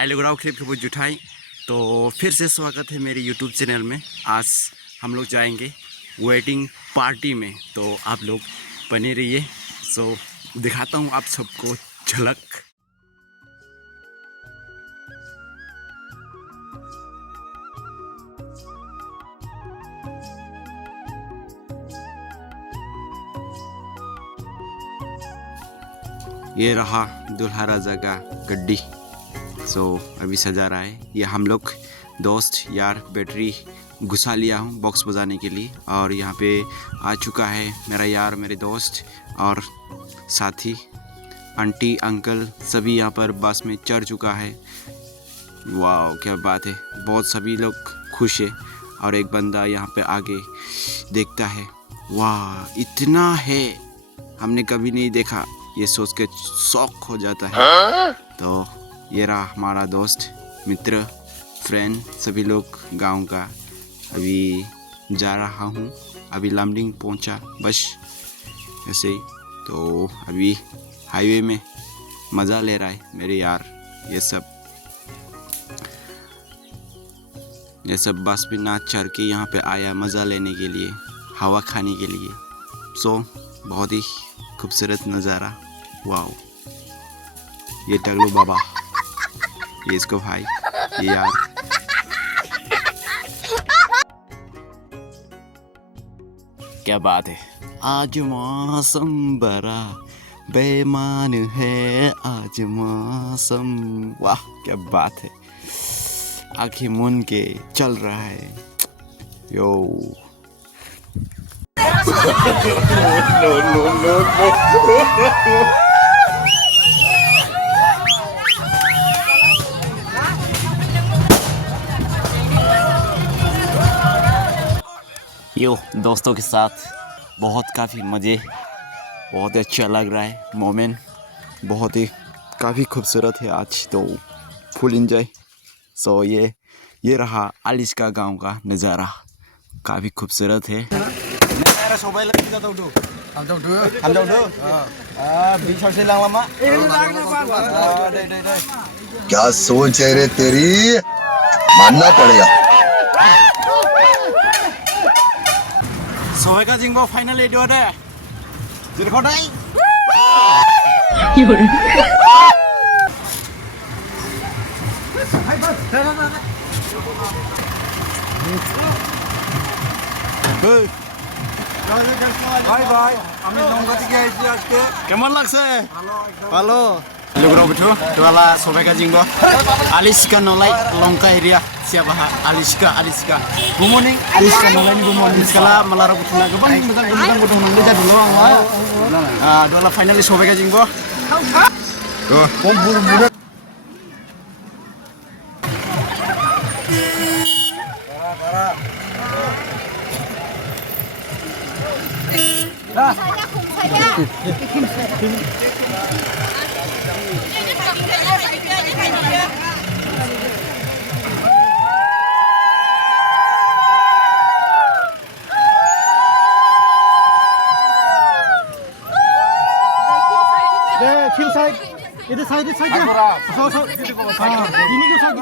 आइलोगराव clip को जुटाई। तो फिर से स्वागत है मेरे यूट्यूब चैनल में। आज हम लोग जाएंगे वेडिंग पार्टी में, तो आप लोग बने रहिए। सो दिखाता हूँ आप सबको झलक। ये रहा दूल्हा राजा का गड्डी। सो अभी सजा रहा है। ये हम लोग दोस्त यार बैटरी घुसा लिया हूँ बॉक्स बजाने के लिए, और यहाँ पे आ चुका है मेरा यार, मेरे दोस्त और साथी, आंटी अंकल सभी यहाँ पर बस में चढ़ चुका है। वाह क्या बात है, बहुत सभी लोग खुश है। और एक बंदा यहाँ पे आगे देखता है, वाह इतना है हमने कभी नहीं देखा, ये सोच के शौक हो जाता है। तो ये रहा हमारा दोस्त मित्र फ्रेंड सभी लोग गांव का। अभी जा रहा हूँ, अभी लामडिंग पहुँचा बस ऐसे ही। तो अभी हाईवे में मज़ा ले रहा है मेरे यार। ये सब बस पे ना चढ़ के यहाँ पे आया मज़ा लेने के लिए, हवा खाने के लिए। सो बहुत ही खूबसूरत नज़ारा। वाह, ये टगलू बाबा, ये इसको भाई, ये यार। क्या बात है, आज मौसम बड़ा बेईमान है, आज मौसम। वाह क्या बात है, आंखें मूंद के चल रहा है। यो यो दोस्तों के साथ बहुत काफ़ी मज़े, बहुत अच्छा लग रहा है मोमेंट, बहुत ही काफ़ी खूबसूरत है आज। तो फुल एंजॉय। सो ये रहा आलिश का गांव का नज़ारा, काफ़ी खूबसूरत है। क्या सोच है रे तेरी, मानना पड़ेगा। सोहेगा जिंगो फाइनल एडियो दे जिरखोदाई বাই বাই, আমি নংগা থেকে আইছি আজকে। কেমন লাগছে? ভালো। Lugro betul, tuala sobeka jinggo. Aliska nolai longka area siapa ha? Aliska. Good morning. Aliska nolai ni good morning. Sekala malara butuna gebang bukan nanti jadi dulu ah. Tuala finally sobeka jinggo. Tuh. Buru-buru. Kim side? Itu side ya. So. Ini ke side.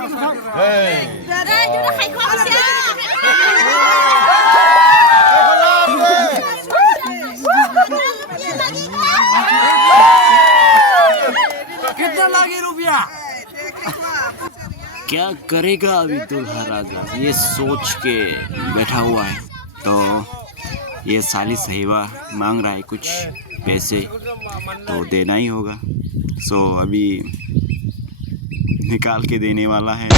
Hey. Ada juga hai khom sia. कितना लागे रुपया? क्या करेगा अभी दूल्हा राजा, ये सोच के बैठा हुआ है। तो ये साली साहिबा मांग रहा है कुछ पैसे, तो देना ही होगा। सो अभी निकाल के देने वाला है।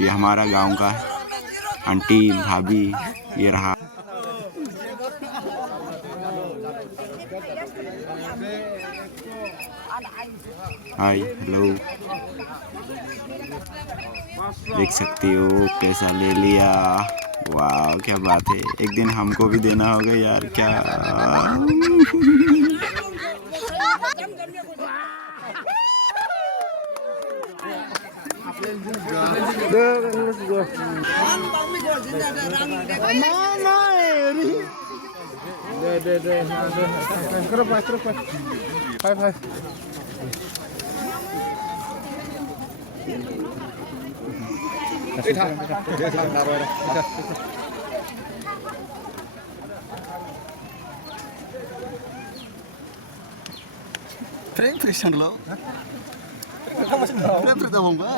ये हमारा गांव का आंटी भाभी, ये रहा। हाय हेलो, देख सकते हो पैसा ले लिया। वाह क्या बात है, एक दिन हमको भी देना होगा यार। क्या Frame friction lo. Frame friction mo ba?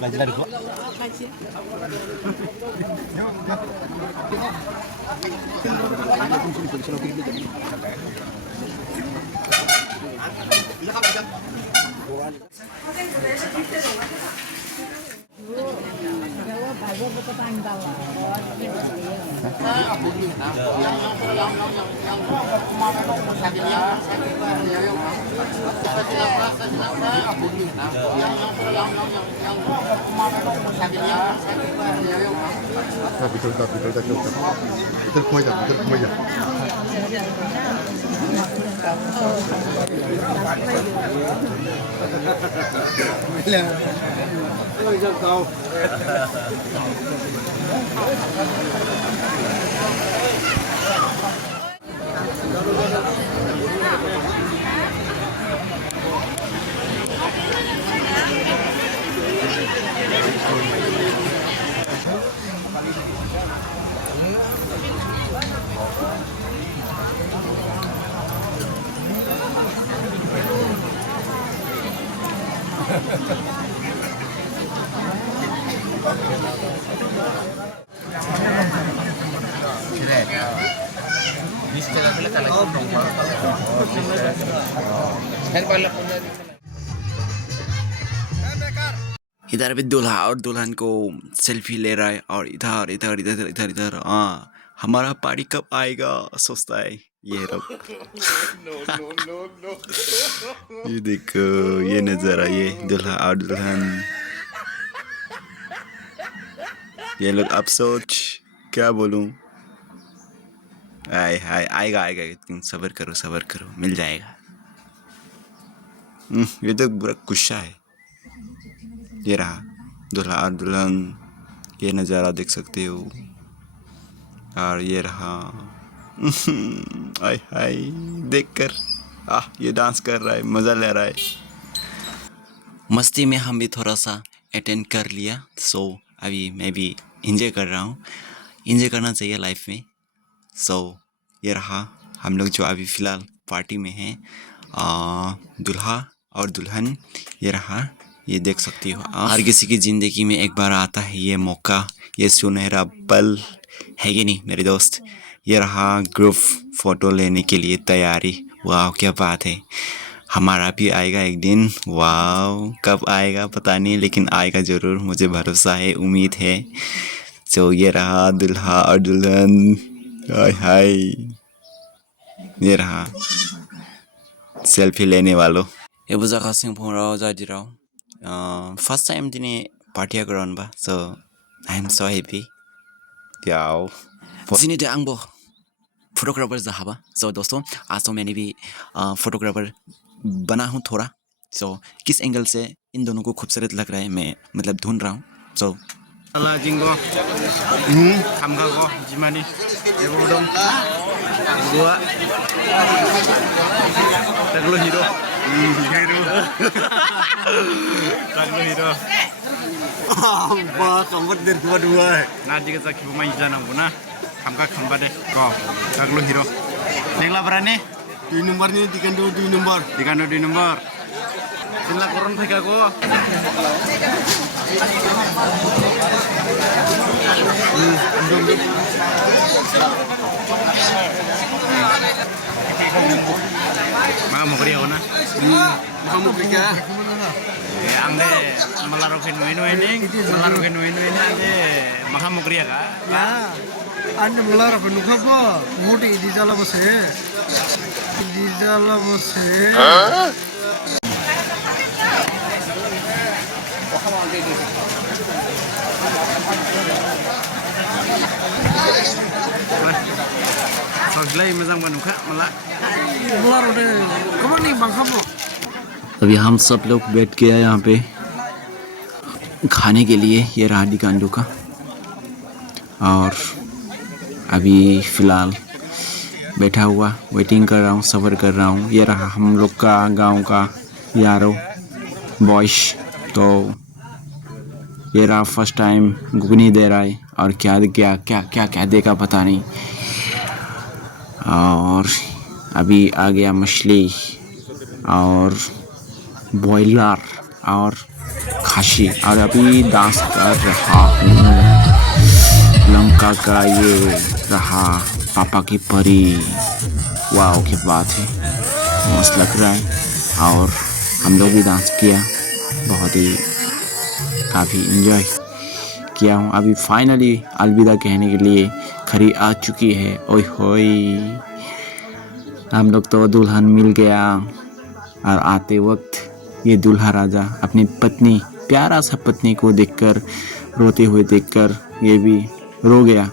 Lagi dari gua. इधर भी दूल्हा और दुल्हन को सेल्फी ले रहा है और इधर इधर इधर इधर इधर हमारा पार्टी कब आएगा सोचता है ये लोग। ये देखो ये नजारा, ये दूल्हा और दुल्हन, ये लोग अब सोच क्या बोलूं। आए हाय आएगा आएगा, तुम सब्र करो मिल जाएगा। ये तो बुरा गुस्सा है। ये रहा दूल्हा और दुल्हन, ये नज़ारा देख सकते हो। और ये रहा आय हाय देखकर ये डांस कर रहा है, मज़ा ले रहा है। मस्ती में हम भी थोड़ा सा अटेंड कर लिया। सो अभी मैं भी इंजॉय कर रहा हूँ। इंजॉय करना चाहिए लाइफ में। सो ये रहा हम लोग जो अभी फ़िलहाल पार्टी में हैं, दूल्हा और दुल्हन। ये रहा, ये देख सकती हो। हर किसी की ज़िंदगी में एक बार आता है ये मौका, ये सुनहरा पल, है कि नहीं मेरे दोस्त। ये रहा ग्रुप फ़ोटो लेने के लिए तैयारी। वाह क्या बात है, हमारा भी आएगा एक दिन। वाह कब आएगा पता नहीं, लेकिन आएगा ज़रूर, मुझे भरोसा है, उम्मीद है। तो ये रहा दूल्हा और दुल्हन। हाय हाय ये रहा सेल्फी लेने वालों। Ibu zaka sing phora jadi raw. First time dini party ground ba, so I am so happy. Yaw. Sini de angbo photographer zahaba. So दोस्तों आज तो मैंने भी फोटोग्राफर बना हूँ थोड़ा। So किस एंगल से इन दोनों को खूबसूरत लग रहा है मैं मतलब ढूंढ रहा हूँ। So Ala jinggo. Kamga go jimani. Ebo dong. Gua. Taglo hero. Taglo hero. Wah, kamu dari dua-dua. Nah, jika saya kipu main jalan guna, kamga kamba deh. Go. Taglo hero. Nengla berani? 2 nomor ni dikandung 2 nomor. Dikandung 2 nomor. Sila koron theka go. Mau kerja mana? Mau kerja. Angge melarukin winu ini angge maha mau kerja kah? Ya, anda melarukin apa? Mudi di dalam saya. Di dalam saya. अभी हम सब लोग बैठ गए यहाँ पे खाने के लिए। ये रहा डिकांडू का और अभी फ़िलहाल बैठा हुआ वेटिंग कर रहा हूँ, सफ़र कर रहा हूँ। ये रहा हम लोग का गांव का यारो बॉयश। तो ये रहा फर्स्ट टाइम घुगनी दे रहा है और क्या क्या क्या क्या क्या देगा पता नहीं। और अभी आ गया मछली और बॉयलर और खासी और अभी डांस कर रहा हूँ। लंका का ये रहा पापा की परी। वाह की बात है, मस्त लग रहा है। और हम लोग भी डांस किया, बहुत ही काफ़ी एंजॉय किया हूँ। अभी फाइनली अलविदा कहने के लिए खरी आ चुकी है। ओए होए, हम लोग तो दुल्हन मिल गया। और आते वक्त ये दूल्हा राजा अपनी पत्नी, प्यारा सा पत्नी को देखकर, रोते हुए देखकर ये भी रो गया।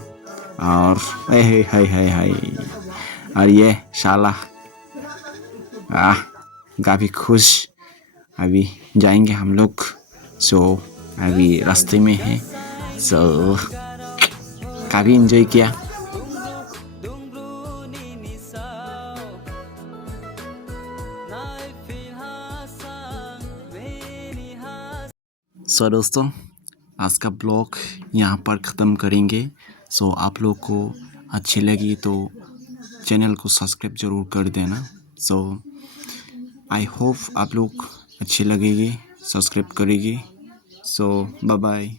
और हाय हाय हाय हाय, और ये शाला काफ़ी खुश। अभी जाएंगे हम लोग। सो अभी रास्ते में है। सो काफ़ी एंजॉय किया। सो दोस्तों, आज का ब्लॉग यहाँ पर ख़त्म करेंगे। सो आप लोग को अच्छी लगी तो चैनल को सब्सक्राइब ज़रूर कर देना। सो आई होप आप लोग अच्छी लगेगी, सब्सक्राइब करेगी। सो बाय बाय।